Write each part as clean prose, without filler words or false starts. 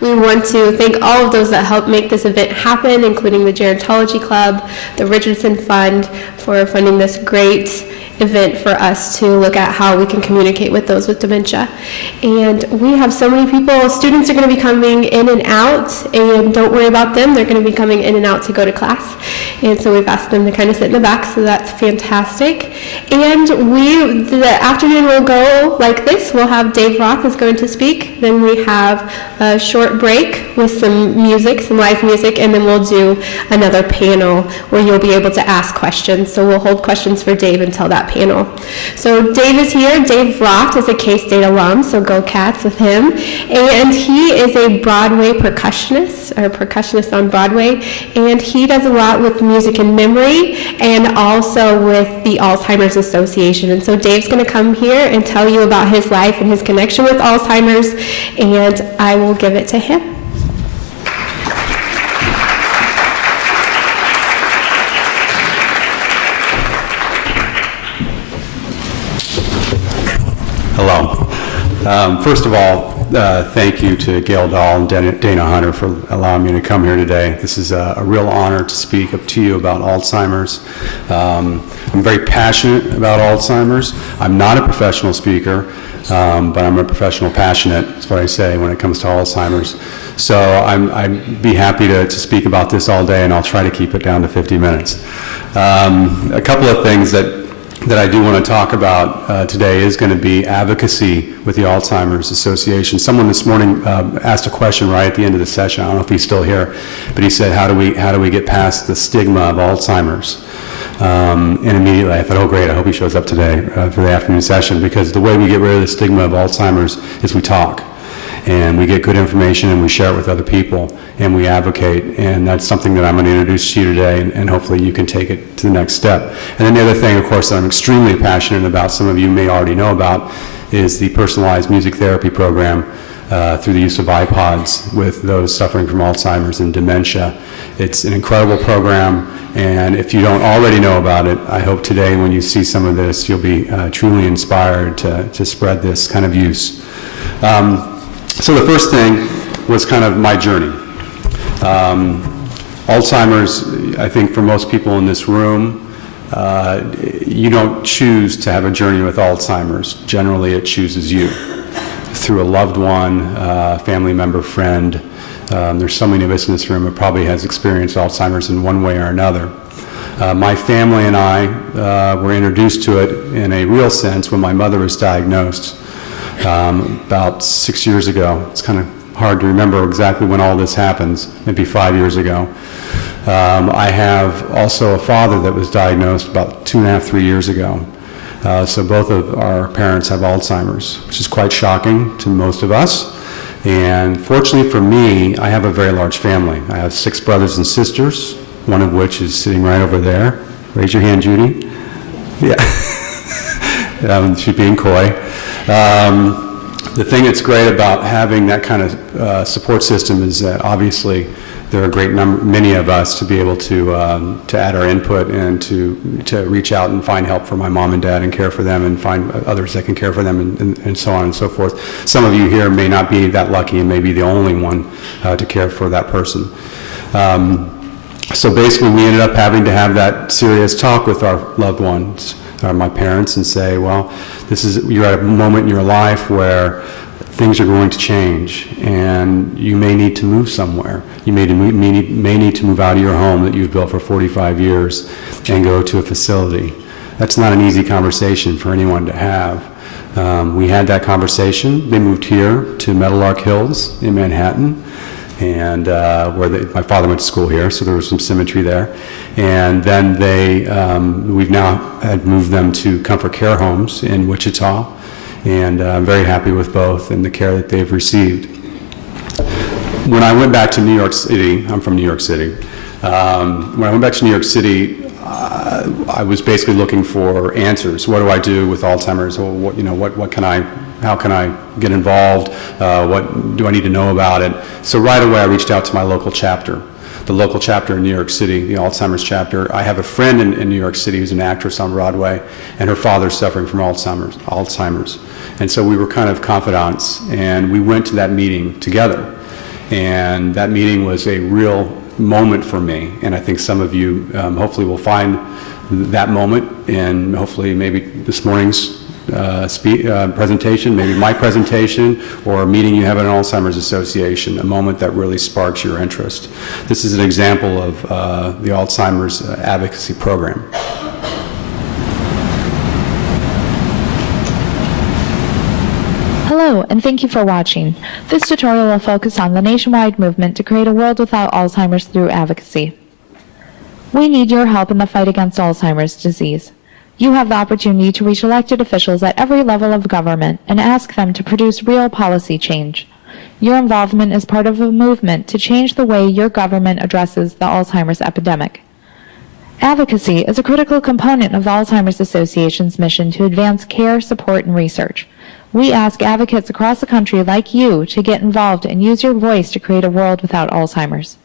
We want to thank all of those that helped make this event happen, including the Gerontology Club, the Richardson Fund, for funding this great event for us to look at how we can communicate with those with dementia. And we have so many people. Students are going to be coming in and out, and don't worry about them. They're going to be coming in and out to go to class. And so we've asked them to kind of sit in the back, so that's fantastic. And the afternoon will go like this. We'll have Dave Roth is going to speak. Then we have a short break with some music, some live music, and then we'll do another panel where you'll be able to ask questions. So we'll hold questions for Dave until that panel. So Dave is here. Dave Roth is a K-State alum, so go Cats with him. And he is a Broadway percussionist on Broadway, and he does a lot with music and memory and also with the Alzheimer's Association. And so Dave's going to come here and tell you about his life and his connection with Alzheimer's, and I will give it to him. Hello. First of all, thank you to Gail Dahl and Dana Hunter for allowing me to come here today. This is a real honor to speak up to you about Alzheimer's. I'm very passionate about Alzheimer's. I'm not a professional speaker, but I'm a professional passionate, that's what I say when it comes to Alzheimer's. So I'd be happy to speak about this all day, and I'll try to keep it down to 50 minutes. A couple of things that I do want to talk about today is going to be advocacy with the Alzheimer's Association. Someone this morning asked a question right at the end of the session. I don't know if he's still here, but he said, how do we get past the stigma of Alzheimer's? And immediately I thought, oh great, I hope he shows up today for the afternoon session, because the way we get rid of the stigma of Alzheimer's is we talk. And we get good information and we share it with other people and we advocate, and that's something that I'm going to introduce to you today, and hopefully you can take it to the next step. And then the other thing, of course, that I'm extremely passionate about, some of you may already know about, is the personalized music therapy program through the use of iPods with those suffering from Alzheimer's and dementia. It's an incredible program, and if you don't already know about it, I hope today when you see some of this, you'll be truly inspired to spread this kind of use. So the first thing was kind of my journey. Alzheimer's, I think for most people in this room, you don't choose to have a journey with Alzheimer's. Generally, it chooses you through a loved one, family member, friend. There's so many of us in this room who probably has experienced Alzheimer's in one way or another. My family and I were introduced to it in a real sense when my mother was diagnosed. About 6 years ago. It's kind of hard to remember exactly when all this happens, maybe 5 years ago. I have also a father that was diagnosed about 2.5, 3 years ago. So both of our parents have Alzheimer's, which is quite shocking to most of us. And fortunately for me, I have a very large family. I have 6 brothers and sisters, one of which is sitting right over there. Raise your hand, Judy. Yeah. She's being coy. The thing that's great about having that kind of support system is that obviously there are a great many of us to be able to add our input and to reach out and find help for my mom and dad and care for them, and find others that can care for them, and so on and so forth. Some of you here may not be that lucky and may be the only one to care for that person. So basically we ended up having to have that serious talk with our loved ones, my parents, and say, well, you're at a moment in your life where things are going to change, and you may need to move somewhere. You may need to move out of your home that you've built for 45 years and go to a facility. That's not an easy conversation for anyone to have. We had that conversation. They moved here to Meadowlark Hills in Manhattan, and my father went to school here, so there was some symmetry there. And then we've now had moved them to Comfort Care Homes in Wichita, and I'm very happy with both and the care that they've received. When I went back to New York City, I'm from New York City. When I went back to New York City, I was basically looking for answers. What do I do with Alzheimer's? How can I get involved? What do I need to know about it? So right away I reached out to my local chapter, the local chapter in New York City, the Alzheimer's chapter. I have a friend in New York City who's an actress on Broadway, and her father's suffering from Alzheimer's. And so we were kind of confidants, and we went to that meeting together. And that meeting was a real moment for me, and I think some of you hopefully will find that moment, and hopefully maybe this morning's presentation, maybe my presentation, or a meeting you have at an Alzheimer's Association, a moment that really sparks your interest. This is an example of the Alzheimer's advocacy program. Hello, and thank you for watching. This tutorial will focus on the nationwide movement to create a world without Alzheimer's through advocacy. We need your help in the fight against Alzheimer's disease. You have the opportunity to reach elected officials at every level of government and ask them to produce real policy change. Your involvement is part of a movement to change the way your government addresses the Alzheimer's epidemic. Advocacy is a critical component of the Alzheimer's Association's mission to advance care, support, and research. We ask advocates across the country like you to get involved and use your voice to create a world without Alzheimer's.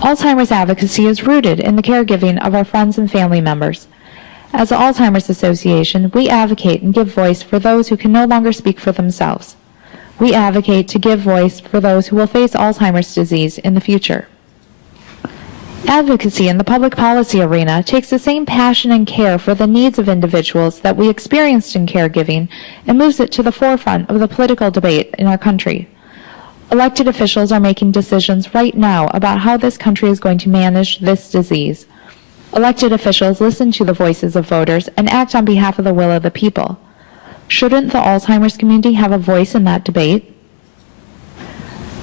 Alzheimer's advocacy is rooted in the caregiving of our friends and family members. As the Alzheimer's Association, we advocate and give voice for those who can no longer speak for themselves. We advocate to give voice for those who will face Alzheimer's disease in the future. Advocacy in the public policy arena takes the same passion and care for the needs of individuals that we experienced in caregiving and moves it to the forefront of the political debate in our country. Elected officials are making decisions right now about how this country is going to manage this disease. Elected officials listen to the voices of voters and act on behalf of the will of the people. Shouldn't the Alzheimer's community have a voice in that debate?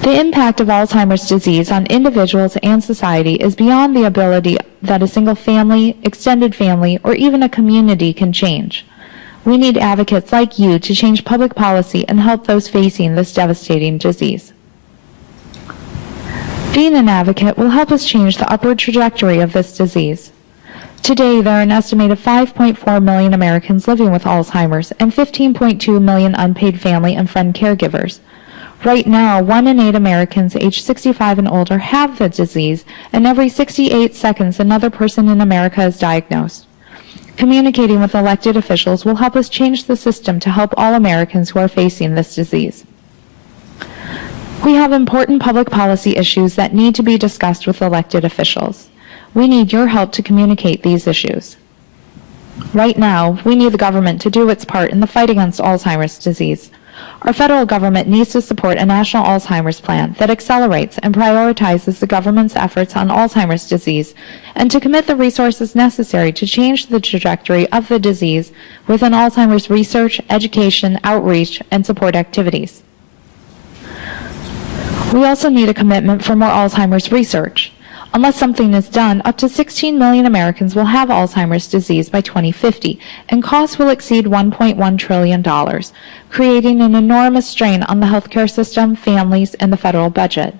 The impact of Alzheimer's disease on individuals and society is beyond the ability that a single family, extended family, or even a community can change. We need advocates like you to change public policy and help those facing this devastating disease. Being an advocate will help us change the upward trajectory of this disease. Today, there are an estimated 5.4 million Americans living with Alzheimer's and 15.2 million unpaid family and friend caregivers. Right now, 1 in 8 Americans aged 65 and older have the disease, and every 68 seconds another person in America is diagnosed. Communicating with elected officials will help us change the system to help all Americans who are facing this disease. We have important public policy issues that need to be discussed with elected officials. We need your help to communicate these issues. Right now, we need the government to do its part in the fight against Alzheimer's disease. Our federal government needs to support a national Alzheimer's plan that accelerates and prioritizes the government's efforts on Alzheimer's disease and to commit the resources necessary to change the trajectory of the disease within Alzheimer's research, education, outreach, and support activities. We also need a commitment for more Alzheimer's research. Unless something is done, up to 16 million Americans will have Alzheimer's disease by 2050, and costs will exceed $1.1 trillion, creating an enormous strain on the healthcare system, families, and the federal budget.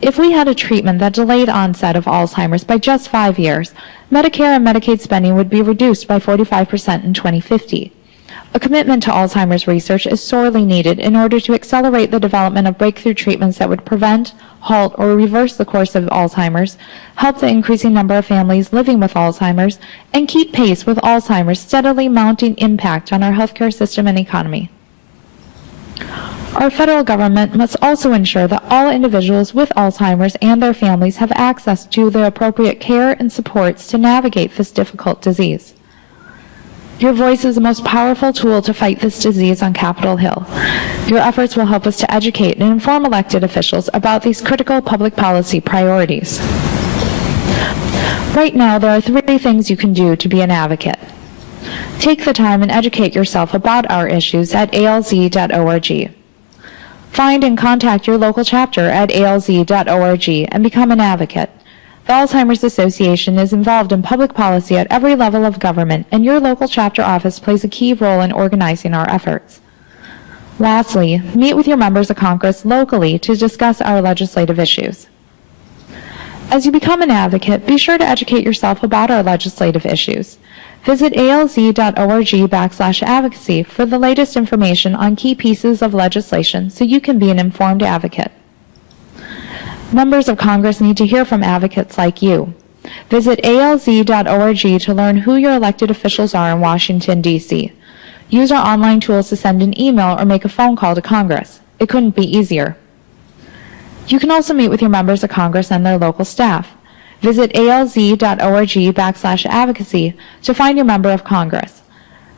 If we had a treatment that delayed onset of Alzheimer's by just 5 years, Medicare and Medicaid spending would be reduced by 45% in 2050. A commitment to Alzheimer's research is sorely needed in order to accelerate the development of breakthrough treatments that would prevent, halt, or reverse the course of Alzheimer's, help the increasing number of families living with Alzheimer's, and keep pace with Alzheimer's steadily mounting impact on our healthcare system and economy. Our federal government must also ensure that all individuals with Alzheimer's and their families have access to the appropriate care and supports to navigate this difficult disease. Your voice is the most powerful tool to fight this disease on Capitol Hill. Your efforts will help us to educate and inform elected officials about these critical public policy priorities. Right now, there are 3 things you can do to be an advocate. Take the time and educate yourself about our issues at alz.org. Find and contact your local chapter at alz.org and become an advocate. The Alzheimer's Association is involved in public policy at every level of government, and your local chapter office plays a key role in organizing our efforts. Lastly, meet with your members of Congress locally to discuss our legislative issues. As you become an advocate, be sure to educate yourself about our legislative issues. Visit alz.org/advocacy for the latest information on key pieces of legislation so you can be an informed advocate. Members of Congress need to hear from advocates like you. Visit alz.org to learn who your elected officials are in Washington, D.C. Use our online tools to send an email or make a phone call to Congress. It couldn't be easier. You can also meet with your members of Congress and their local staff. Visit alz.org/advocacy to find your member of Congress.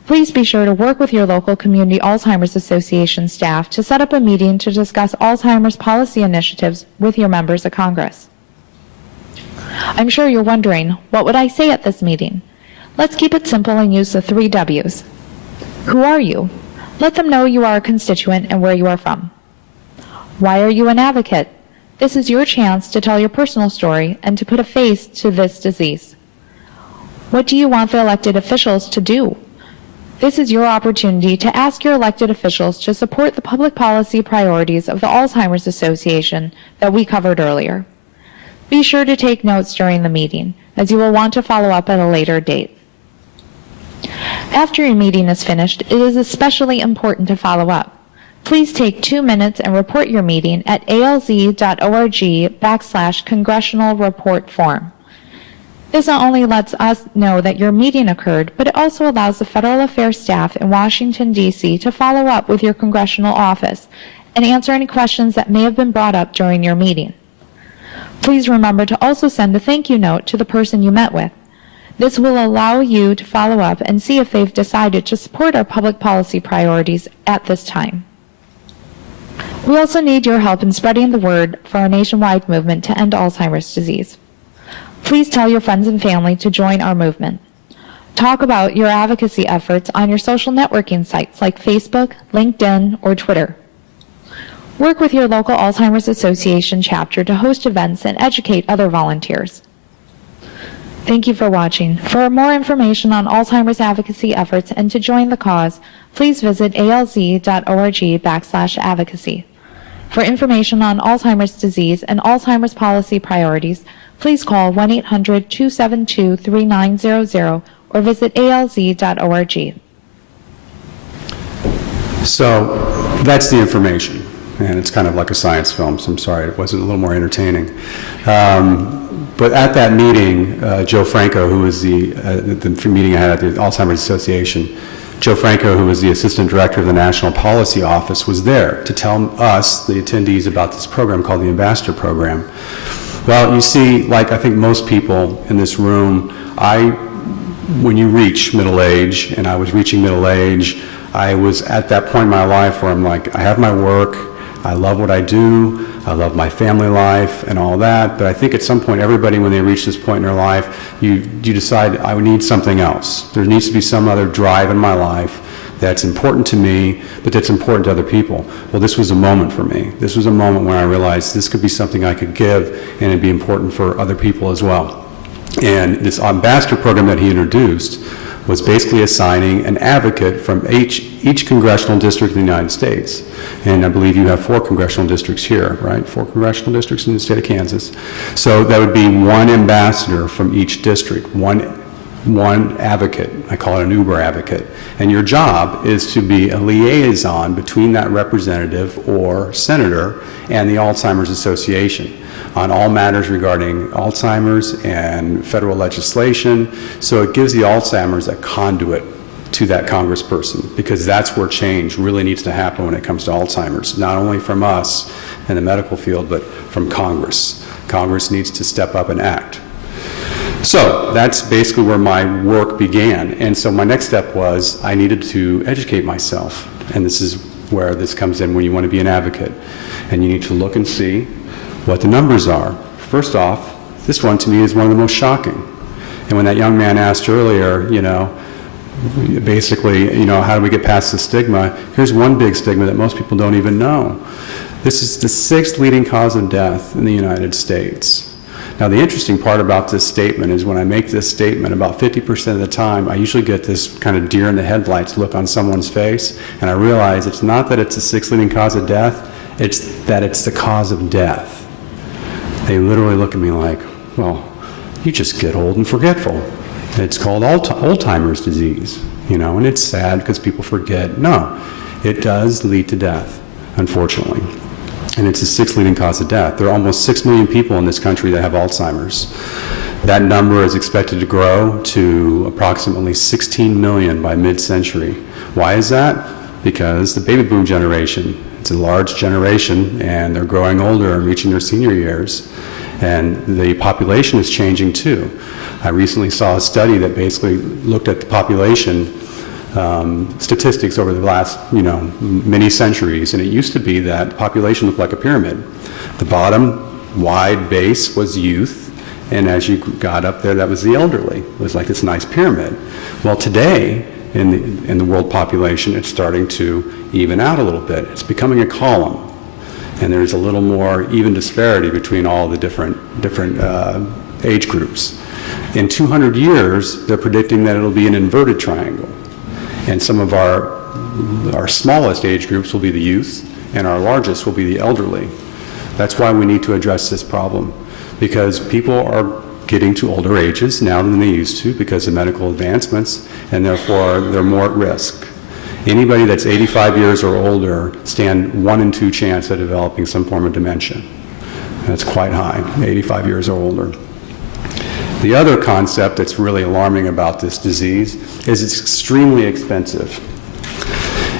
Please be sure to work with your local community Alzheimer's Association staff to set up a meeting to discuss Alzheimer's policy initiatives with your members of Congress. I'm sure you're wondering, what would I say at this meeting? Let's keep it simple and use the 3 W's. Who are you? Let them know you are a constituent and where you are from. Why are you an advocate? This is your chance to tell your personal story and to put a face to this disease. What do you want the elected officials to do? This is your opportunity to ask your elected officials to support the public policy priorities of the Alzheimer's Association that we covered earlier. Be sure to take notes during the meeting, as you will want to follow up at a later date. After your meeting is finished, it is especially important to follow up. Please take 2 minutes and report your meeting at alz.org/congressional report form. This not only lets us know that your meeting occurred, but it also allows the federal affairs staff in Washington, D.C. to follow up with your congressional office and answer any questions that may have been brought up during your meeting. Please remember to also send a thank you note to the person you met with. This will allow you to follow up and see if they've decided to support our public policy priorities at this time. We also need your help in spreading the word for our nationwide movement to end Alzheimer's disease. Please tell your friends and family to join our movement. Talk about your advocacy efforts on your social networking sites like Facebook, LinkedIn, or Twitter. Work with your local Alzheimer's Association chapter to host events and educate other volunteers. Thank you for watching. For more information on Alzheimer's advocacy efforts and to join the cause, please visit alz.org/advocacy. For information on Alzheimer's disease and Alzheimer's policy priorities, please call 1-800-272-3900 or visit alz.org. So that's the information, and it's kind of like a science film, so I'm sorry it wasn't a little more entertaining. But at that meeting, Joe Franco, who was the meeting I had at the Alzheimer's Association, Joe Franco, who was the Assistant Director of the National Policy Office, was there to tell us, the attendees, about this program called the Ambassador Program. Well, you see, like I think most people in this room, when you reach middle age, and I was reaching middle age, I was at that point in my life where I'm like, I have my work, I love what I do, I love my family life and all that, but I think at some point everybody, when they reach this point in their life, you decide, I need something else. There needs to be some other drive in my life that's important to me, but that's important to other people. Well, this was a moment for me. This was a moment when I realized this could be something I could give, and it'd be important for other people as well. And this ambassador program that he introduced was basically assigning an advocate from each congressional district in the United States. And I believe you have 4 congressional districts here, right? 4 congressional districts in the state of Kansas. So that would be one ambassador from each district, one advocate. I call it an Uber advocate. And your job is to be a liaison between that representative or senator and the Alzheimer's Association on all matters regarding Alzheimer's and federal legislation. So it gives the Alzheimer's a conduit to that congressperson, because that's where change really needs to happen when it comes to Alzheimer's, not only from us in the medical field, but from Congress. Congress needs to step up and act. So that's basically where my work began. And so my next step was I needed to educate myself. And this is where this comes in when you want to be an advocate. And you need to look and see what the numbers are. First off, this one to me is one of the most shocking. And when that young man asked earlier, basically, how do we get past the stigma? Here's one big stigma that most people don't even know. This is the 6th leading cause of death in the United States. Now, the interesting part about this statement is when I make this statement, about 50% of the time, I usually get this kind of deer in the headlights look on someone's face, and I realize it's not that it's the 6th leading cause of death, it's that it's the cause of death. They literally look at me like, well, you just get old and forgetful. It's called Alzheimer's disease, and it's sad because people forget. No, it does lead to death, unfortunately. And it's the 6th leading cause of death. There are almost 6 million people in this country that have Alzheimer's. That number is expected to grow to approximately 16 million by mid-century. Why is that? because the baby boom generation, it's a large generation, and they're growing older and reaching their senior years, and the population is changing too. I recently saw a study that basically looked at the population statistics over the last, many centuries, and it used to be that the population looked like a pyramid. The bottom wide base was youth, and as you got up there, that was the elderly. It was like this nice pyramid. Well, today, in the world population, it's starting to even out a little bit. It's becoming a column, and there's a little more even disparity between all the different age groups. In 200 years, they're predicting that it'll be an inverted triangle, and some of our smallest age groups will be the youth, and our largest will be the elderly. That's why we need to address this problem, because people are getting to older ages now than they used to because of medical advancements, and therefore they're more at risk. Anybody that's 85 years or older stand 1 in 2 chance of developing some form of dementia. That's quite high, 85 years or older. The other concept that's really alarming about this disease is it's extremely expensive.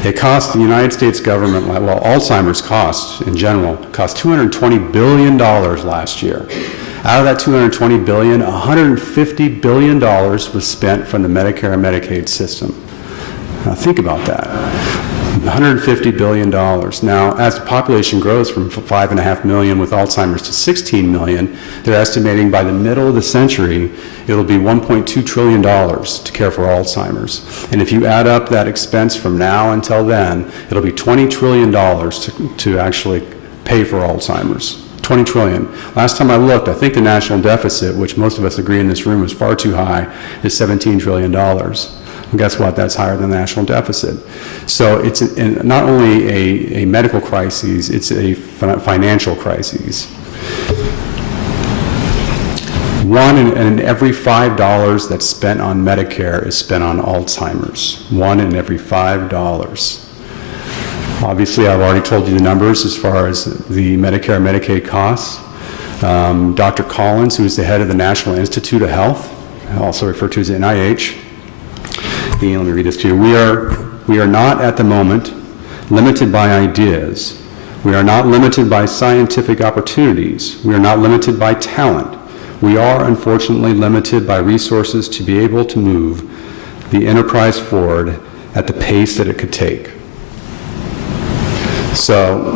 It costs the United States government, well, Alzheimer's costs in general, cost $220 billion last year. Out of that $220 billion, $150 billion was spent from the Medicare and Medicaid system. Now think about that. $150 billion. Now, as the population grows from 5.5 million with Alzheimer's to 16 million, they're estimating by the middle of the century, it'll be $1.2 trillion to care for Alzheimer's. And if you add up that expense from now until then, it'll be $20 trillion to actually pay for Alzheimer's. 20 trillion. Last time I looked, I think the national deficit, which most of us agree in this room is far too high, is $17 trillion. And guess what? That's higher than the national deficit. So it's not only a medical crisis, it's a financial crisis. One in every $5 that's spent on Medicare is spent on Alzheimer's. 1 in every $5. Obviously, I've already told you the numbers as far as the Medicare and Medicaid costs. Dr. Collins, who is the head of the National Institute of Health, also referred to as NIH, let me read this to you. We are not at the moment limited by ideas. We are not limited by scientific opportunities. We are not limited by talent. We are unfortunately limited by resources to be able to move the enterprise forward at the pace that it could take. So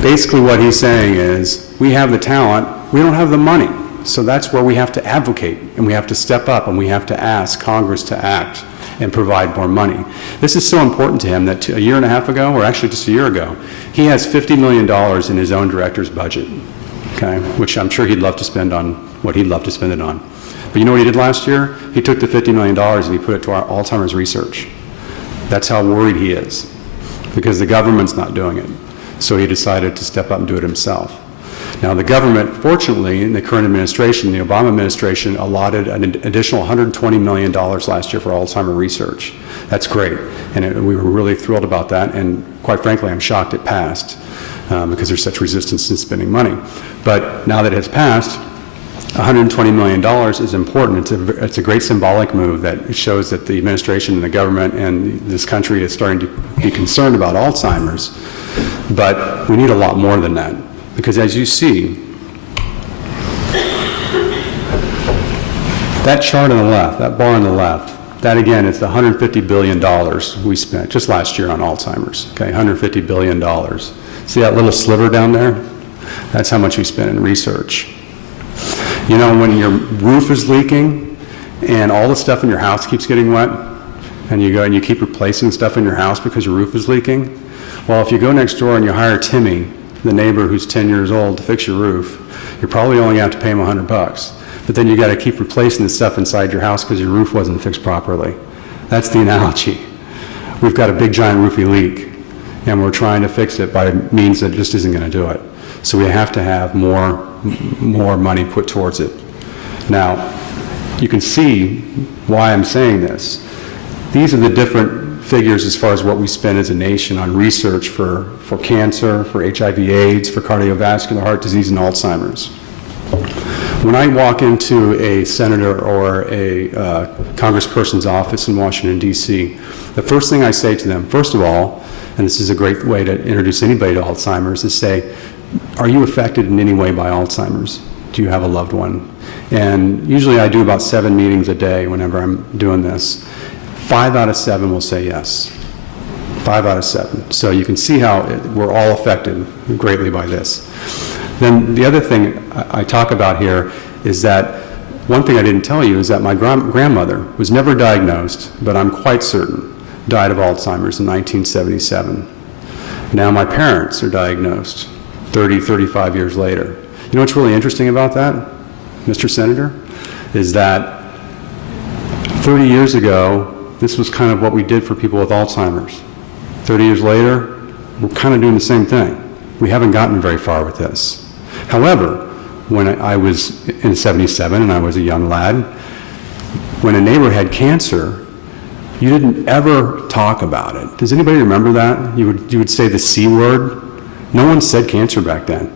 basically what he's saying is, we have the talent, we don't have the money. So that's where we have to advocate, and we have to step up, and we have to ask Congress to act and provide more money. This is so important to him that a year and a half ago, or actually just a year ago, he has $50 million in his own director's budget, okay, which I'm sure he'd love to spend on what he'd love to spend it on. But you know what he did last year? He took the $50 million and he put it to our Alzheimer's research. That's how worried he is, because the government's not doing it. So he decided to step up and do it himself. Now, the government, fortunately, in the current administration, the Obama administration, allotted an additional $120 million last year for Alzheimer research. That's great, and we were really thrilled about that, and quite frankly, I'm shocked it passed because there's such resistance in spending money. But now that it has passed, $120 million is important. It's a great symbolic move that shows that the administration and the government and this country is starting to be concerned about Alzheimer's. But we need a lot more than that. Because as you see, that chart on the left, that bar on the left, that again is the $150 billion we spent just last year on Alzheimer's, okay, $150 billion. See that little sliver down there? That's how much we spent in research. You know, when your roof is leaking and all the stuff in your house keeps getting wet, and you go and you keep replacing stuff in your house because your roof is leaking, well, if you go next door and you hire Timmy, the neighbor who's 10 years old, to fix your roof, you're probably only going to have to pay him $100. But then you got to keep replacing the stuff inside your house because your roof wasn't fixed properly. That's the analogy. We've got a big giant roofy leak, and we're trying to fix it by means that just isn't going to do it. So we have to have more money put towards it. Now, you can see why I'm saying this. These are the different figures as far as what we spend as a nation on research for cancer, for HIV/AIDS, for cardiovascular heart disease, and Alzheimer's. When I walk into a senator or a congressperson's office in Washington, D.C., the first thing I say to them, first of all, and this is a great way to introduce anybody to Alzheimer's, is say, are you affected in any way by Alzheimer's? Do you have a loved one? And usually I do about 7 meetings a day whenever I'm doing this. 5 out of 7 will say yes. 5 out of 7. So you can see how we're all affected greatly by this. Then the other thing I talk about here is that one thing I didn't tell you is that my grandmother was never diagnosed, but I'm quite certain died of Alzheimer's in 1977. Now my parents are diagnosed 30, 35 years later. You know what's really interesting about that, Mr. Senator, is that 30 years ago, this was kind of what we did for people with Alzheimer's. 30 years later, we're kind of doing the same thing. We haven't gotten very far with this. However, when I was in 77 and I was a young lad, when a neighbor had cancer, you didn't ever talk about it. Does anybody remember that? You would say the C word. No one said cancer back then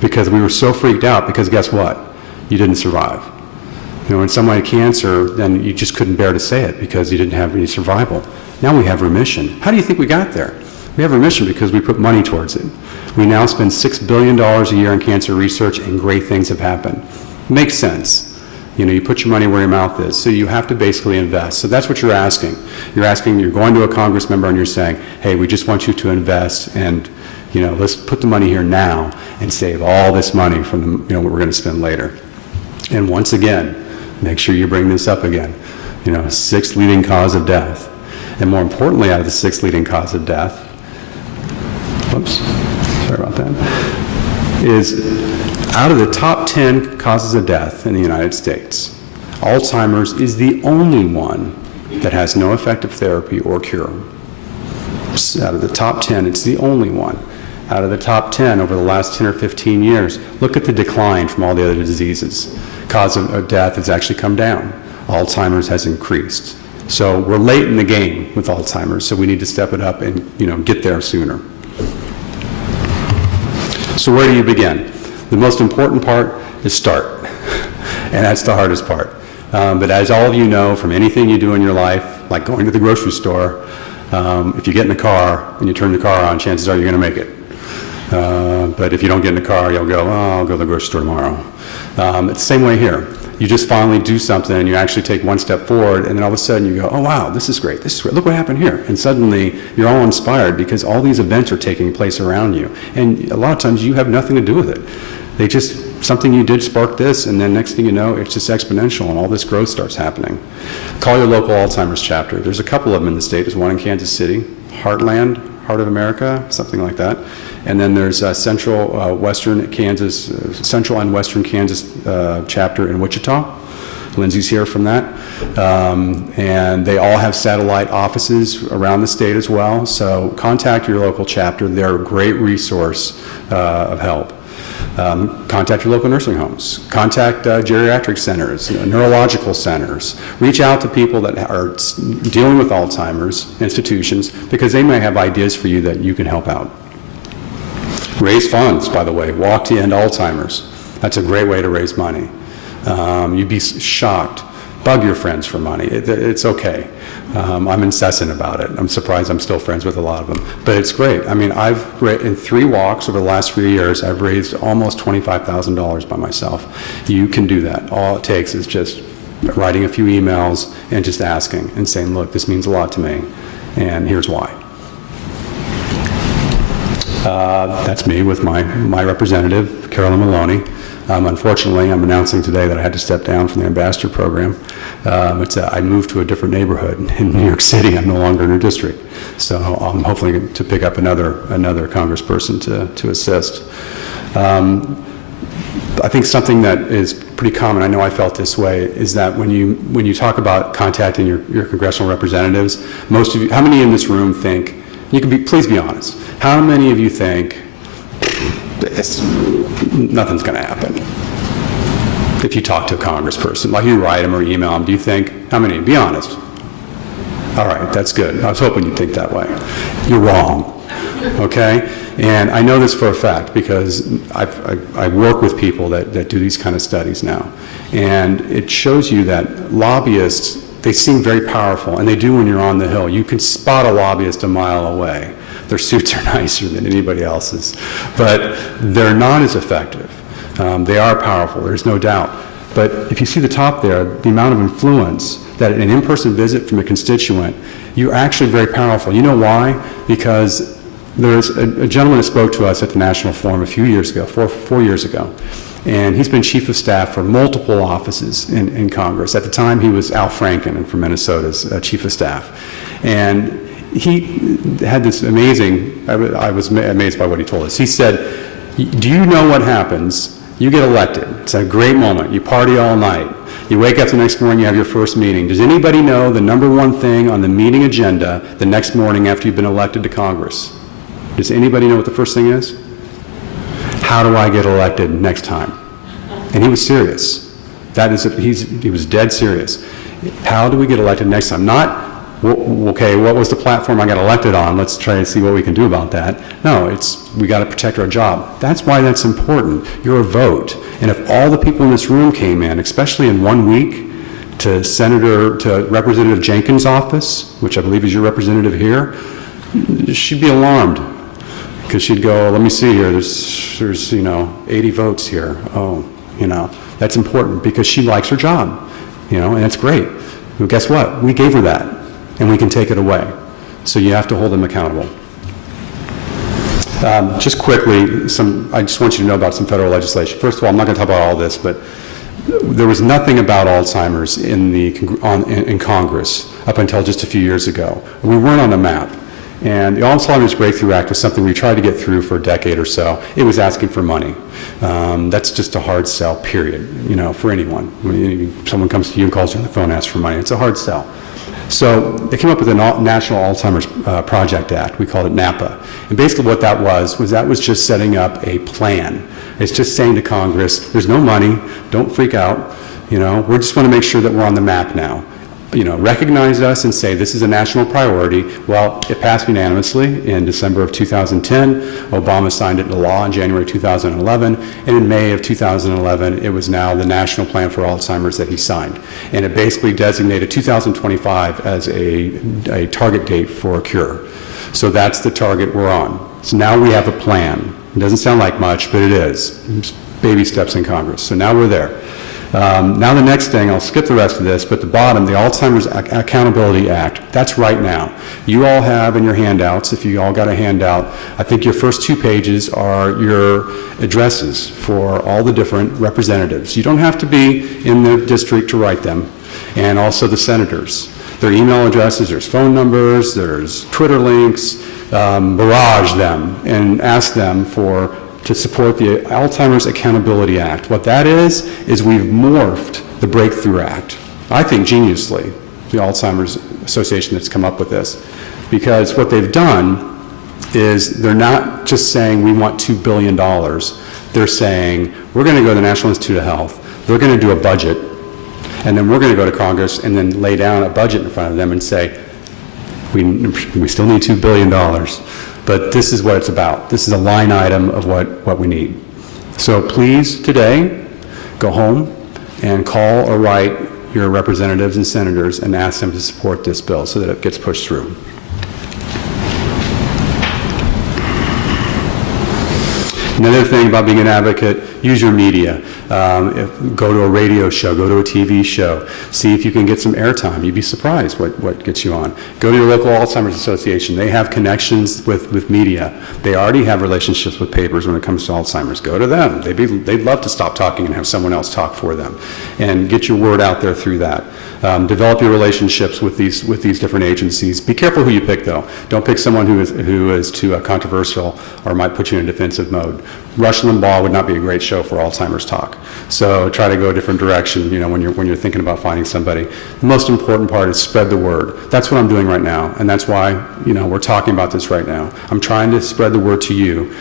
because we were so freaked out because guess what? You didn't survive. You know, when someone had cancer, then you just couldn't bear to say it because you didn't have any survival. Now we have remission. How do you think we got there? We have remission because we put money towards it. We now spend $6 billion a year in cancer research and great things have happened. Makes sense. You know, you put your money where your mouth is, so you have to basically invest. So that's what you're asking. You're going to a Congress member and you're saying, hey, we just want you to invest and, you know, let's put the money here now and save all this money from the, you know, what we're going to spend later. And once again, make sure you bring this up again. You know, 6th leading cause of death. And more importantly, out of the 6th leading cause of death, whoops, sorry about that, is out of the top 10 causes of death in the United States, Alzheimer's is the only one that has no effective therapy or cure. Out of the top 10, it's the only one. Out of the top 10 over the last 10 or 15 years, look at the decline from all the other diseases. Cause of death has actually come down. Alzheimer's has increased. So we're late in the game with Alzheimer's, so we need to step it up and, you know, get there sooner. So where do you begin? The most important part is start, and that's the hardest part. But as all of you know from anything you do in your life, like going to the grocery store, if you get in the car and you turn the car on, chances are you're going to make it. But if you don't get in the car, you'll go, oh, I'll go to the grocery store tomorrow. It's the same way here. You just finally do something and you actually take one step forward and then all of a sudden you go, oh wow, this is great, look what happened here. And suddenly you're all inspired because all these events are taking place around you. And a lot of times you have nothing to do with it. They just, something you did sparked this and then next thing you know, it's just exponential and all this growth starts happening. Call your local Alzheimer's chapter. There's a couple of them in the state. There's one in Kansas City, Heartland, Heart of America, something like that. And then there's Central and Western Kansas chapter in Wichita. Lindsay's here from that. And they all have satellite offices around the state as well. So contact your local chapter. They're a great resource of help. Contact your local nursing homes. Contact geriatric centers, neurological centers. Reach out to people that are dealing with Alzheimer's institutions because they may have ideas for you that you can help out. Raise funds, by the way. Walk to End Alzheimer's. That's a great way to raise money. You'd be shocked. Bug your friends for money. It's okay. I'm incessant about it. I'm surprised I'm still friends with a lot of them. But it's great. I mean, in 3 walks over the last 3 years, I've raised almost $25,000 by myself. You can do that. All it takes is just writing a few emails and just asking and saying, look, this means a lot to me, and here's why. That's me with my representative, Carolyn Maloney. Unfortunately, I'm announcing today that I had to step down from the ambassador program. I moved to a different neighborhood in New York City. I'm no longer in her district. So I'm hopefully to pick up another congressperson to assist. I think something that is pretty common, I know I felt this way, is that when you talk about contacting your congressional representatives, most of you, how many in this room think, please be honest, how many of you think nothing's going to happen if you talk to a congressperson? Like you write them or email them, do you think, how many? Be honest. All right, that's good. I was hoping you'd think that way. You're wrong, okay? And I know this for a fact because I work with people that do these kind of studies now. And it shows you that lobbyists, they seem very powerful, and they do when you're on the Hill. You can spot a lobbyist a mile away. Their suits are nicer than anybody else's, but they're not as effective. They are powerful, there's no doubt. But if you see the top there, the amount of influence that an in-person visit from a constituent, you're actually very powerful. You know why? Because there's a gentleman that spoke to us at the National Forum a few years ago, four years ago, and he's been chief of staff for multiple offices in Congress. At the time, he was Al Franken from Minnesota's chief of staff. And he had this amazing, I was amazed by what he told us. He said, do you know what happens? You get elected. It's a great moment. You party all night. You wake up the next morning, you have your first meeting. Does anybody know the number one thing on the meeting agenda the next morning after you've been elected to Congress? Does anybody know what the first thing is? How do I get elected next time? And he was serious. He was dead serious. How do we get elected next time? Not, okay, what was the platform I got elected on? Let's try and see what we can do about that. No, it's we got to protect our job. That's why that's important. You're a vote. And if all the people in this room came in, especially in 1 week, to Representative Jenkins' office, which I believe is your representative here, she'd be alarmed. Because she'd go, let me see here, there's 80 votes here. Oh, that's important because she likes her job, and it's great. Well, guess what? We gave her that, and we can take it away. So you have to hold them accountable. Just quickly, I just want you to know about some federal legislation. First of all, I'm not going to talk about all this, but there was nothing about Alzheimer's in Congress up until just a few years ago. We weren't on the map. And the Alzheimer's Breakthrough Act was something we tried to get through for a decade or so. It was asking for money. That's just a hard sell, period, for anyone. When someone comes to you and calls you on the phone and asks for money, it's a hard sell. So they came up with the National Alzheimer's Project Act. We called it NAPA. And basically what that was just setting up a plan. It's just saying to Congress, there's no money, don't freak out. We just want to make sure that we're on the map now. Recognize us and say this is a national priority. Well, it passed unanimously in December of 2010. Obama signed it into law in January 2011. And in May of 2011, it was now the National Plan for Alzheimer's that he signed. And it basically designated 2025 as a target date for a cure. So that's the target we're on. So now we have a plan. It doesn't sound like much, but it is. It's baby steps in Congress. So now we're there. Now the next thing, I'll skip the rest of this, but the bottom, the Alzheimer's Accountability Act, that's right now. You all have in your handouts, if you all got a handout, I think your first 2 pages are your addresses for all the different representatives. You don't have to be in the district to write them, and also the senators. Their email addresses, there's phone numbers, there's Twitter links, barrage them and ask them to support the Alzheimer's Accountability Act. What that is we've morphed the Breakthrough Act, I think geniusly, the Alzheimer's Association that's come up with this, because what they've done is they're not just saying we want $2 billion, they're saying we're going to go to the National Institute of Health, they're going to do a budget, and then we're going to go to Congress and then lay down a budget in front of them and say, we still need $2 billion. But this is what it's about. This is a line item of what we need. So please, today, go home and call or write your representatives and senators and ask them to support this bill so that it gets pushed through. Another thing about being an advocate, use your media. Go to a radio show, go to a TV show, see if you can get some airtime. You'd be surprised what gets you on. Go to your local Alzheimer's Association. They have connections with media. They already have relationships with papers when it comes to Alzheimer's. Go to them. They'd love to stop talking and have someone else talk for them. And get your word out there through that. Develop your relationships with these different agencies. Be careful who you pick, though. Don't pick someone who is too controversial or might put you in a defensive mode. Rush Limbaugh would not be a great show for Alzheimer's talk. So try to go a different direction, when you're thinking about finding somebody. The most important part is spread the word. That's what I'm doing right now, and that's why, we're talking about this right now. I'm trying to spread the word to you.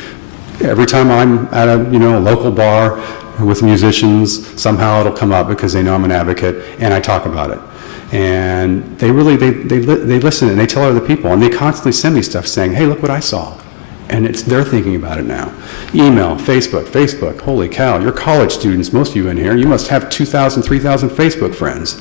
Every time I'm at a local bar with musicians, somehow it'll come up because they know I'm an advocate, and I talk about it. And they listen and they tell other people, and they constantly send me stuff saying, hey, look what I saw. And they're thinking about it now. Email, Facebook, holy cow, you're college students, most of you in here, you must have 2,000, 3,000 Facebook friends.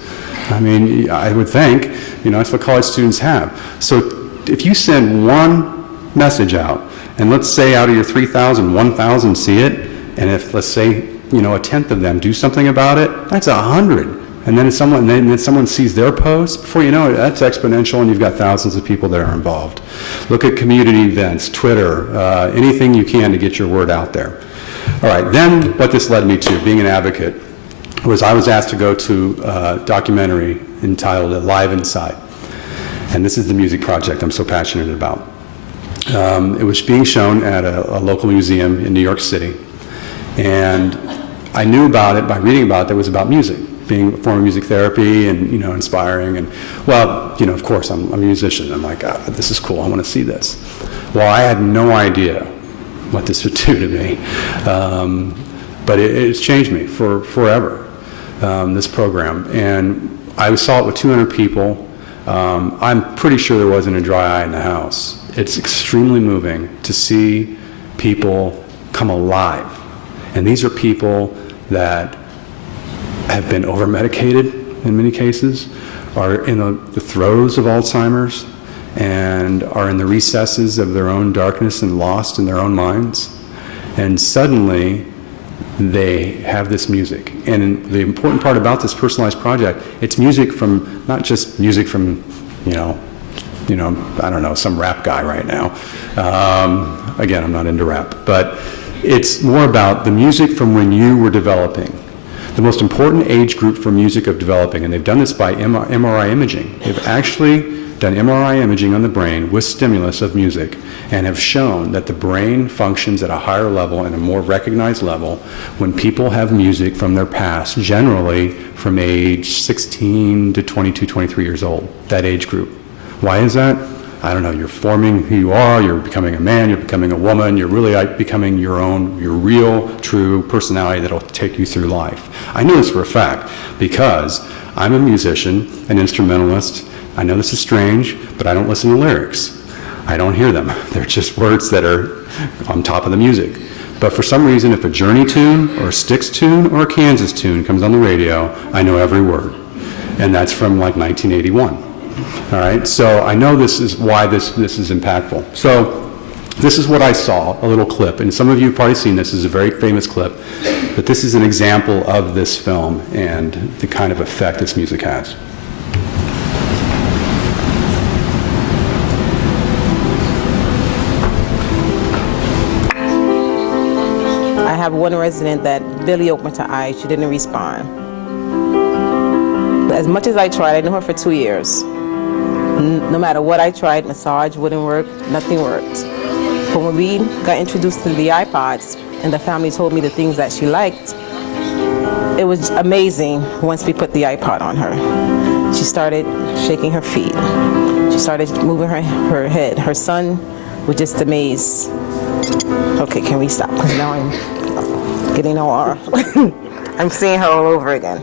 I mean, I would think, that's what college students have. So if you send one message out, and let's say out of your 3,000, 1,000 see it, and if, let's say, a tenth of them do something about it, that's 100. And then someone sees their post, before you know it, that's exponential, and you've got thousands of people that are involved. Look at community events, Twitter, anything you can to get your word out there. All right, then what this led me to, being an advocate, was I was asked to go to a documentary entitled Live Inside. And this is the music project I'm so passionate about. It was being shown at a local museum in New York City. And I knew about it by reading about it, that it was about music, being a form of music therapy and, inspiring. And, of course, I'm a musician. I'm like, this is cool. I want to see this. Well, I had no idea what this would do to me. But it's changed me forever, this program. And I saw it with 200 people. I'm pretty sure there wasn't a dry eye in the house. It's extremely moving to see people come alive. And these are people that have been over-medicated in many cases, are in the throes of Alzheimer's, and are in the recesses of their own darkness and lost in their own minds. And suddenly, they have this music. And the important part about this personalized project, it's music from, not just music from, I don't know, some rap guy right now. Again, I'm not into rap. But it's more about the music from when you were developing. The most important age group for music of developing, and they've done this by MRI imaging. They've actually done MRI imaging on the brain with stimulus of music and have shown that the brain functions at a higher level and a more recognized level when people have music from their past, generally from age 16 to 22, 23 years old, that age group. Why is that? I don't know, you're forming who you are, you're becoming a man, you're becoming a woman, you're really becoming your real, true personality that'll take you through life. I know this for a fact because I'm a musician, an instrumentalist. I know this is strange, but I don't listen to lyrics. I don't hear them. They're just words that are on top of the music. But for some reason, if a Journey tune or a Styx tune or a Kansas tune comes on the radio, I know every word. And that's from like 1981. All right, so I know this is why this is impactful. So this is what I saw, a little clip, and some of you have probably seen this. This is a very famous clip, but this is an example of this film and the kind of effect this music has. I have one resident that barely opened her eyes. She didn't respond. As much as I tried, I knew her for 2 years. No matter what I tried, massage wouldn't work, nothing worked. But when we got introduced to the iPods and the family told me the things that she liked, it was amazing once we put the iPod on her. She started shaking her feet. She started moving her head. Her son was just amazed. Okay, can we stop? Because now I'm getting all I'm seeing her all over again.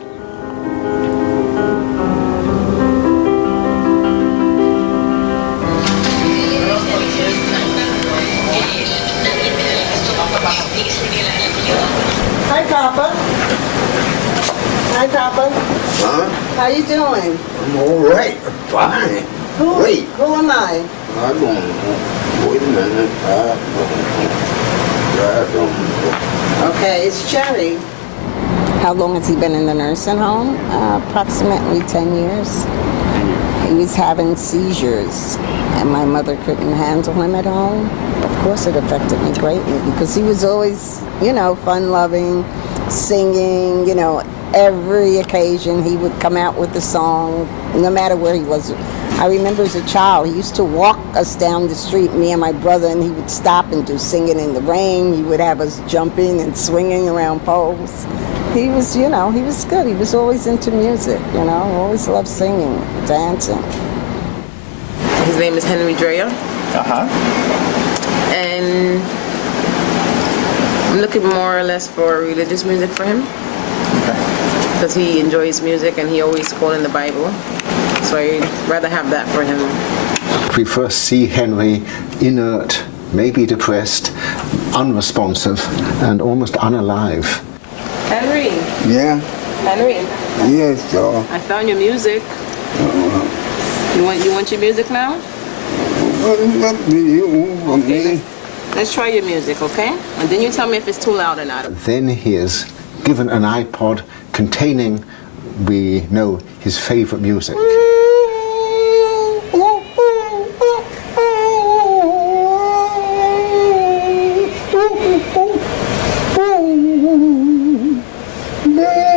Hi, Papa. Hi, Papa. Huh? How you doing? I'm all right. Fine. Great. Who am I? I don't. Wait a minute. I don't. Okay, it's Jerry. How long has he been in the nursing home? Approximately 10 years. He was having seizures, and my mother couldn't handle him at home. Of course, it affected me greatly because he was always, fun-loving, singing, every occasion he would come out with a song, no matter where he was. I remember as a child, he used to walk us down the street, me and my brother, and he would stop and do Singing in the Rain. He would have us jumping and swinging around poles. He was, he was good. He was always into music, always loved singing, dancing. His name is Henry Dreyer. And I'm looking more or less for religious music for him. Because he enjoys music and he always quoting the Bible. So I'd rather have that for him. We first see Henry inert, maybe depressed, unresponsive, and almost unalive. Henry. Yeah. Henry. Yes, sir. I found your music. You want your music now? What do you want me? Let's try your music, okay? And then you tell me if it's too loud or not. Then he is given an iPod containing, we know, his favorite music.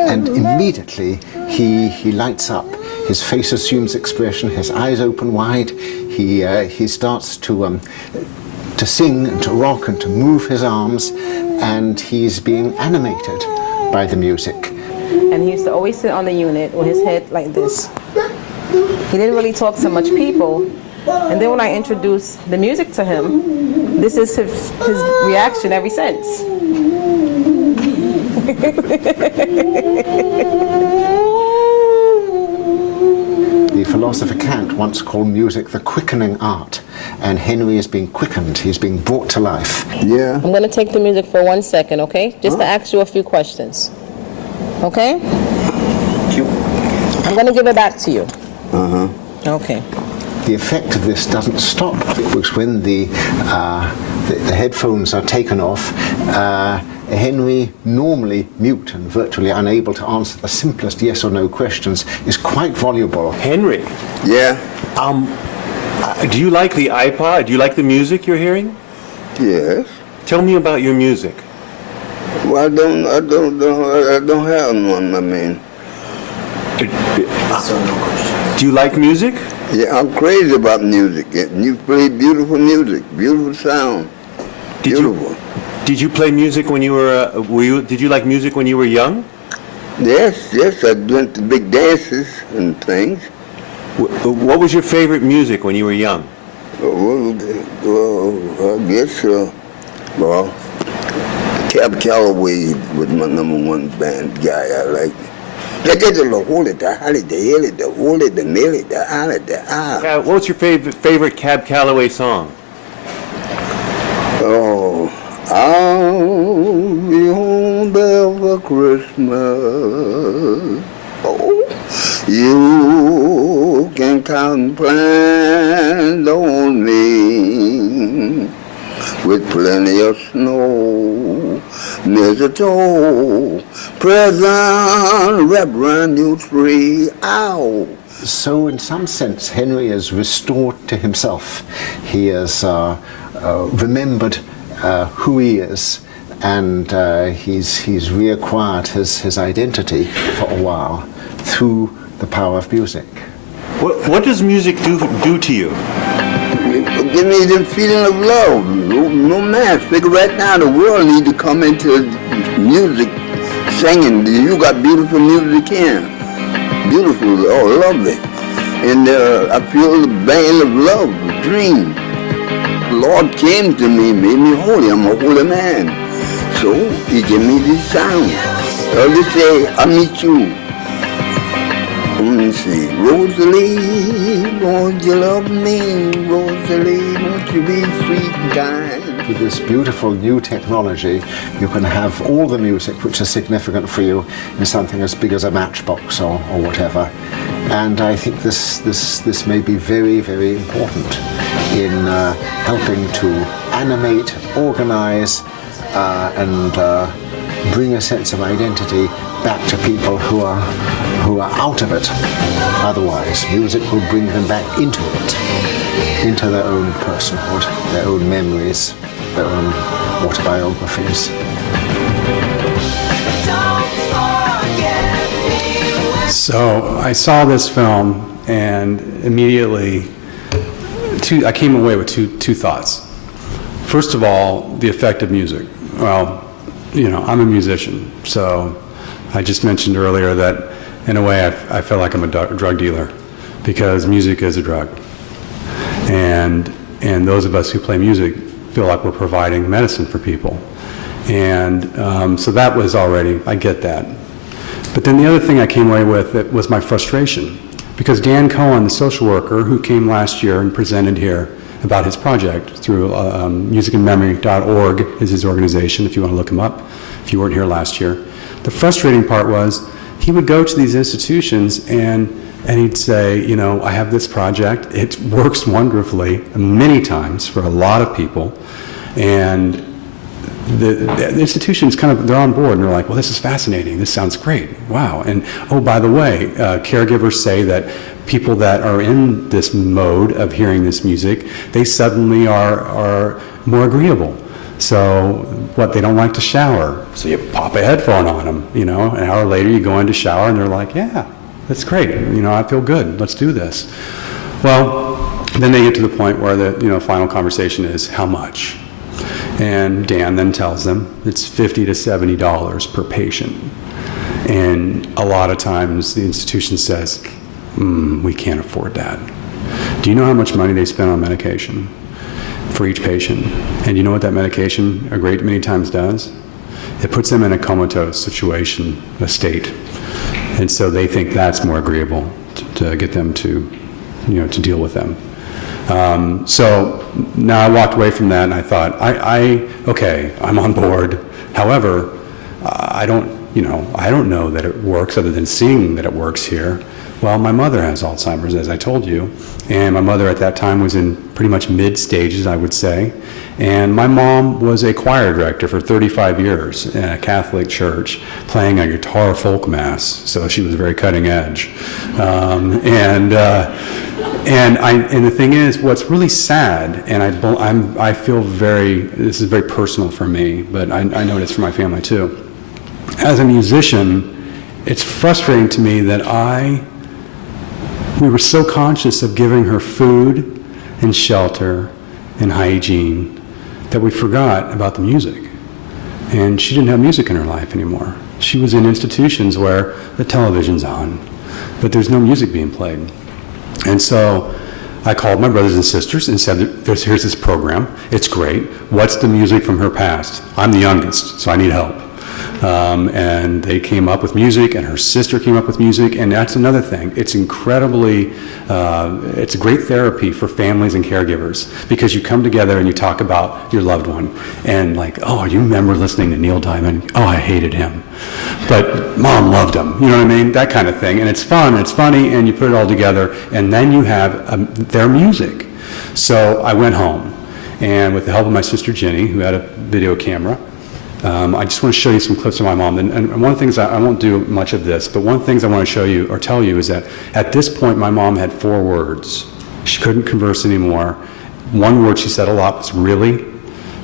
And immediately he lights up. His face assumes expression, his eyes open wide. He starts to sing and to rock and to move his arms, and he's being animated by the music. And he used to always sit on the unit with his head like this. He didn't really talk to much people. And then when I introduced the music to him, this is his reaction ever since. The philosopher Kant once called music the quickening art, and Henry is being quickened, he's being brought to life. Yeah. I'm going to take the music for 1 second, okay? Just to ask you a few questions. Okay? I'm going to give it back to you. Uh-huh. Okay. The effect of this doesn't stop, because when the headphones are taken off, Henry, normally mute and virtually unable to answer the simplest yes or no questions, is quite voluble. Henry, Yeah. do you like the iPod? Do you like the music you're hearing? Yes. Tell me about your music. Well, I don't have one, I mean. Do you like music? Yeah, I'm crazy about music. You play beautiful music, beautiful sound. Beautiful. Did you play music when you were, did you like music when you were young? Yes, I went to big dances and things. What was your favorite music when you were young? Well, I guess, Cab Calloway was my number one band guy I liked. What was your favorite Cab Calloway song? Oh, I'll be home there for Christmas. Oh, you can count and plan on me with plenty of snow, mistletoe, present wrapped around your tree. Ow! So in some sense, Henry is restored to himself. He has remembered who he is, and he's reacquired his identity for a while through the power of music. What does music do to you? Give me the feeling of love. No man. Figure right now the world need to come into music, singing. You got beautiful music in. Beautiful, oh, lovely. And I feel the band of love, the dream. The Lord came to me, made me holy. I'm a holy man. So he gave me this sound. They say, I meet you. Let me see. Rosalie, won't you love me? Rosalie, won't you be sweet and kind? With this beautiful new technology, you can have all the music which is significant for you in something as big as a matchbox or whatever. And I think this may be very, very important in helping to animate, organize, and bring a sense of identity back to people who are out of it. Otherwise, music will bring them back into it, into their own personhood, their own memories, their own autobiographies. So I saw this film, and immediately I came away with two thoughts. First of all, the effect of music. Well, I'm a musician, so I just mentioned earlier that in a way I feel like I'm a drug dealer, because music is a drug. And those of us who play music feel like we're providing medicine for people. And so that was already, I get that. But then the other thing I came away with was my frustration. Because Dan Cohen, the social worker who came last year and presented here about his project through musicandmemory.org is his organization, if you want to look him up, if you weren't here last year. The frustrating part was he would go to these institutions and he'd say, you know, I have this project. It works wonderfully many times for a lot of people. And the institutions they're on board and they're like, well, this is fascinating. This sounds great. Wow. And oh, by the way, caregivers say that people that are in this mode of hearing this music, they suddenly are more agreeable. So they don't like to shower. So you pop a headphone on them, you know, an hour later you go in to shower and they're like, yeah, that's great. You know, I feel good. Let's do this. Well, then they get to the point where the final conversation is how much? And Dan then tells them it's $50 to $70 per patient. And a lot of times the institution says, we can't afford that. Do you know how much money they spend on medication for each patient? And you know what that medication a great many times does? It puts them in a comatose situation, a state. And so they think that's more agreeable to get them to deal with them. So now I walked away from that and I thought, okay, I'm on board. However, I don't know that it works other than seeing that it works here. Well, my mother has Alzheimer's, as I told you, and my mother at that time was in pretty much mid stages, I would say. And my mom was a choir director for 35 years in a Catholic church, playing a guitar folk mass, so she was very cutting edge. And the thing is, what's really sad, and I feel this is very personal for me, but I know it's for my family too. As a musician, it's frustrating to me that we were so conscious of giving her food and shelter and hygiene that we forgot about the music. And she didn't have music in her life anymore. She was in institutions where the television's on, but there's no music being played. And so I called my brothers and sisters and said, here's this program. It's great. What's the music from her past? I'm the youngest, so I need help. And they came up with music, and her sister came up with music, and that's another thing. It's incredibly, it's a great therapy for families and caregivers, because you come together and you talk about your loved one, and like, oh, you remember listening to Neil Diamond? Oh, I hated him, but Mom loved him. You know what I mean? That kind of thing, and it's fun, it's funny, and you put it all together, and then you have their music. So I went home, and with the help of my sister Jenny, who had a video camera, I just want to show you some clips of my mom. And one of the things, I won't do much of this, but one of the things I want to show you or tell you is that at this point, my mom had 4 words. She couldn't converse anymore. One word she said a lot was really,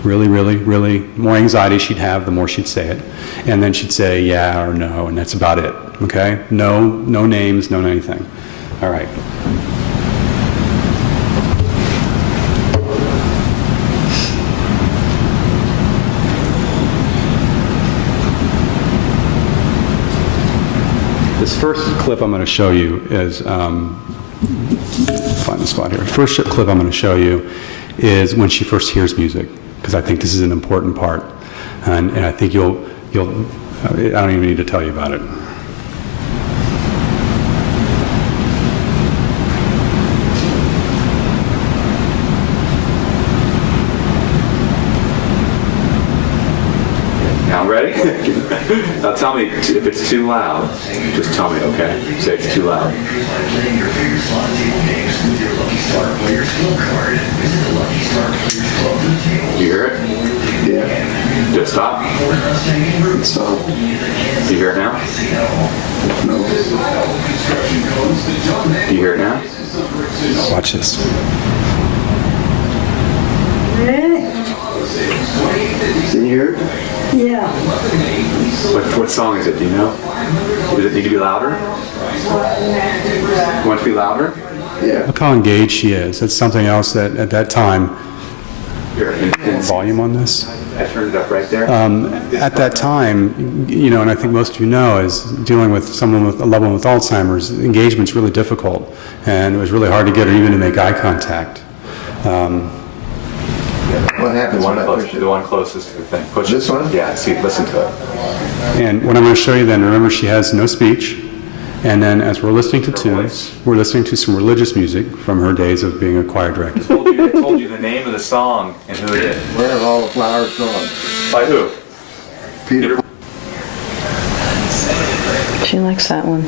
really, really, really. More anxiety she'd have, the more she'd say it. And then she'd say yeah or no, and that's about it, okay? No names, no anything. All right. This first clip I'm going to show you is, find the spot here. First clip I'm going to show you is when she first hears music, because I think this is an important part, and I think you'll. I don't even need to tell you about it. Now ready? Now tell me if it's too loud. Just tell me, okay? Say it's too loud. You hear it? Yeah. Did it stop? Stop. Do you hear it now? No. Do you hear it now? Watch this. Can you hear it? Yeah. What song is it? Do you know? Does it need to be louder? You want it to be louder? Yeah. Look how engaged she is. That's something else that at that time. Here, Volume on this. I turned it up right there. At that time, and I think most of you know, is dealing with someone with a loved one with Alzheimer's, engagement's really difficult, and it was really hard to get her even to make eye contact. What happens when I push it? The one closest to the thing. Push This it. one? Yeah, see, listen to it. And what I'm going to show you then, remember she has no speech, And then as we're listening to tunes, we're listening to some religious music from her days of being a choir director. They told you the name of the song and who it is. Where have all the flowers gone? By who? Peter. She likes that one.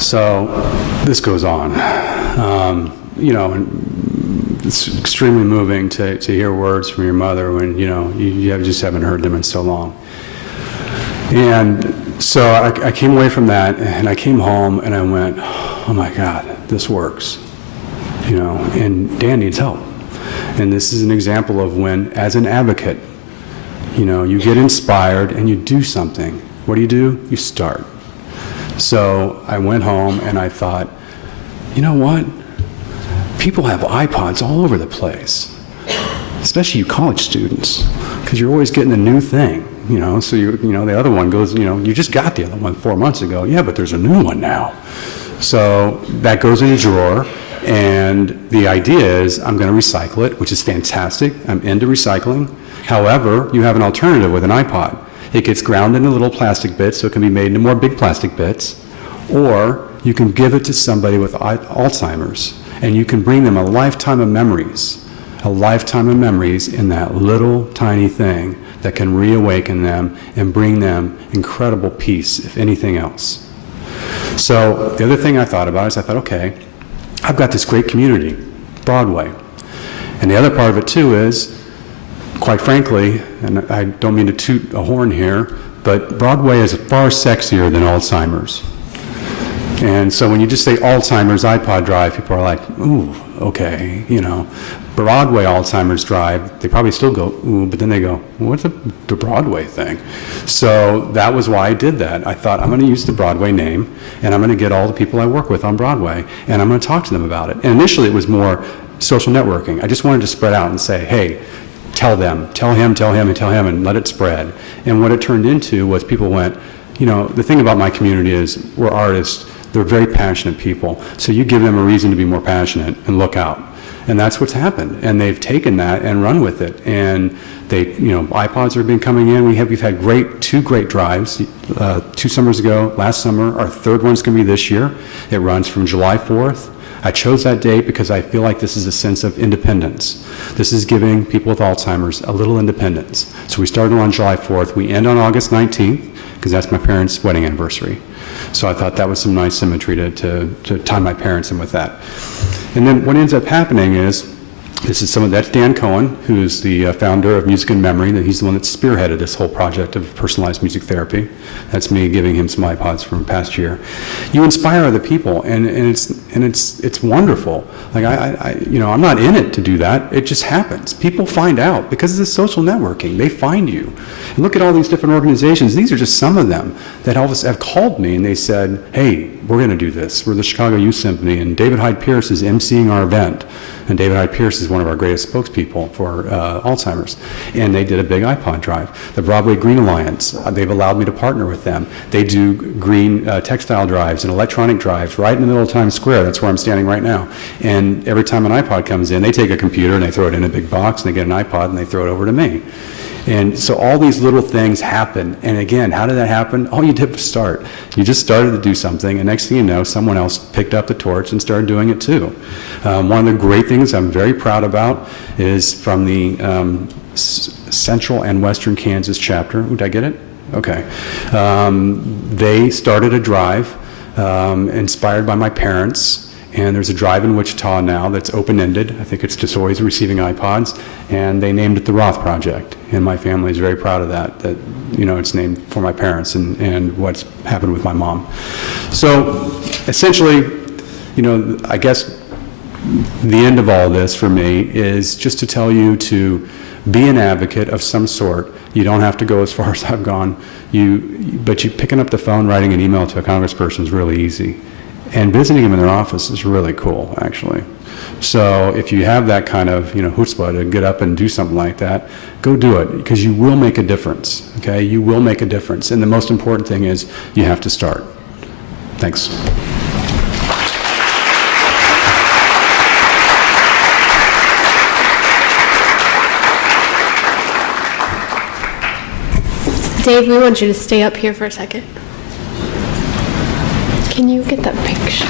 So this goes on. And it's extremely moving to hear words from your mother when, you just haven't heard them in so long. And so I came away from that, and I came home, and I went, oh my God, this works. And Dan needs help. And this is an example of when, as an advocate, you get inspired and you do something. What do? You start. So I went home and I thought, you know what? People have iPods all over the place, especially you college students, because you're always getting a new thing, so the other one goes, you just got the other one 4 months ago. Yeah, but there's a new one now. So that goes in a drawer, and the idea is I'm going to recycle it, which is fantastic. I'm into recycling. However, you have an alternative with an iPod. It gets ground into little plastic bits, so it can be made into more big plastic bits, or you can give it to somebody with Alzheimer's, and you can bring them a lifetime of memories in that little tiny thing that can reawaken them and bring them incredible peace, if anything else. So the other thing I thought about is okay, I've got this great community, Broadway. And the other part of it too is, quite frankly, and I don't mean to toot a horn here, but Broadway is far sexier than Alzheimer's. And so when you just say Alzheimer's iPod Drive, people are like, ooh, okay, Broadway Alzheimer's Drive, they probably still go, ooh, but then they go, what's the Broadway thing? So that was why I did that. I thought, I'm going to use the Broadway name, and I'm going to get all the people I work with on Broadway, and I'm going to talk to them about it. And initially it was more social networking. I just wanted to spread out and say, hey, tell him, and let it spread. And what it turned into was people went, the thing about my community is we're artists, they're very passionate people. So you give them a reason to be more passionate and look out. And that's what's happened. And they've taken that and run with it. And they, iPods have been coming in. We've had two great drives, 2 summers ago, last summer. Our third one's going to be this year. It runs from July 4th. I chose that date because I feel like this is a sense of independence. This is giving people with Alzheimer's a little independence. So we started on July 4th. We end on August 19th because that's my parents' wedding anniversary. So I thought that was some nice symmetry to tie my parents in with that. And then what ends up happening is, that's Dan Cohen, who's the founder of Music and Memory. He's the one that spearheaded this whole project of personalized music therapy. That's me giving him some iPods from past year. You inspire other people, and it's wonderful. Like I'm not in it to do that. It just happens. People find out because of the social networking. They find you. And look at all these different organizations. These are just some of them that have called me and they said, "Hey, we're going to do this. We're the Chicago Youth Symphony, and David Hyde Pierce is emceeing our event." And David Hyde Pierce is is one of our greatest spokespeople for Alzheimer's, and they did a big iPod drive. The Broadway Green Alliance, they've allowed me to partner with them. They do green textile drives and electronic drives right in the middle of Times Square. That's where I'm standing right now. And every time an iPod comes in, they take a computer and they throw it in a big box, and they get an iPod and they throw it over to me. And so all these little things happen. And again, how did that happen? All you did was start. You just started to do something, and next thing you know, someone else picked up the torch and started doing it too. One of the great things I'm very proud about is from the Central and Western Kansas chapter. Ooh, did I get it? Okay. They started a drive inspired by my parents. And there's a drive in Wichita now that's open-ended. I think it's just always receiving iPods. And they named it the Roth Project. And my family is very proud of that, it's named for my parents and what's happened with my mom. So essentially, I guess the end of all this for me is just to tell you to be an advocate of some sort. You don't have to go as far as I've gone. But you picking up the phone, writing an email to a congressperson is really easy. And visiting them in their office is really cool, actually. So if you have that kind of, chutzpah to get up and do something like that, go do it, because you will make a difference, okay? You will make a difference. And the most important thing is you have to start. Thanks. Dave, we want you to stay up here for a second. Can you get that picture?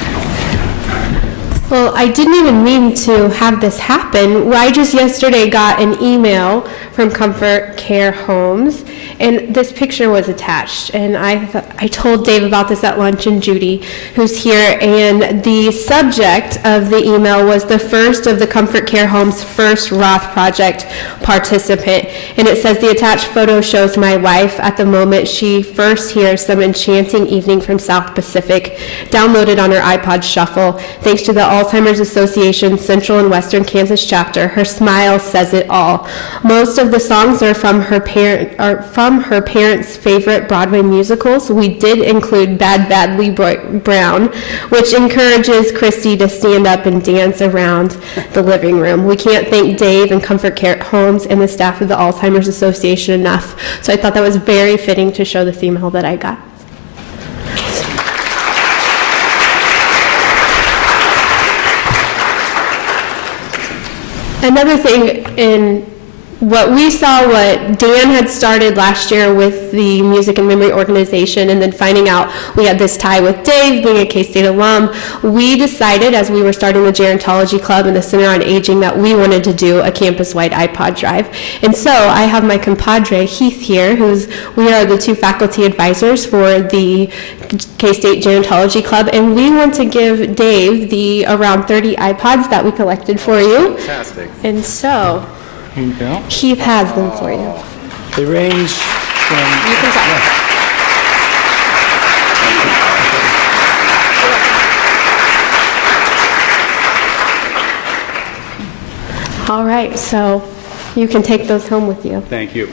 Well, I didn't even mean to have this happen. I just yesterday got an email from Comfort Care Homes, and this picture was attached. And I told Dave about this at lunch, and Judy, who's here, and the subject of the email was the first of the Comfort Care Homes' first Roth Project participant. And it says, the attached photo shows my wife at the moment she first hears Some Enchanting Evening from South Pacific, downloaded on her iPod Shuffle. Thanks to the Alzheimer's Association Central and Western Kansas chapter, her smile says it all. Most of the songs are from her parents' favorite Broadway musicals. We did include Bad Badly Brown, which encourages Christy to stand up and dance around the living room. We can't thank Dave and Comfort Care Homes and the staff of the Alzheimer's Association enough. So I thought that was very fitting to show this email that I got. Another thing in what we saw, what Dan had started last year with the Music and Memory Organization, and then finding out we had this tie with Dave, being a K-State alum, we decided as we were starting the Gerontology Club and the Center on Aging that we wanted to do a campus-wide iPod drive. And so I have my compadre Heath here, we are the two faculty advisors for the K-State Gerontology Club, and we want to give Dave the around 30 iPods that we collected for you. Fantastic. And so Here you go. Heath has them for you. They range from... You can talk. All right, so you can take those home with you. Thank you.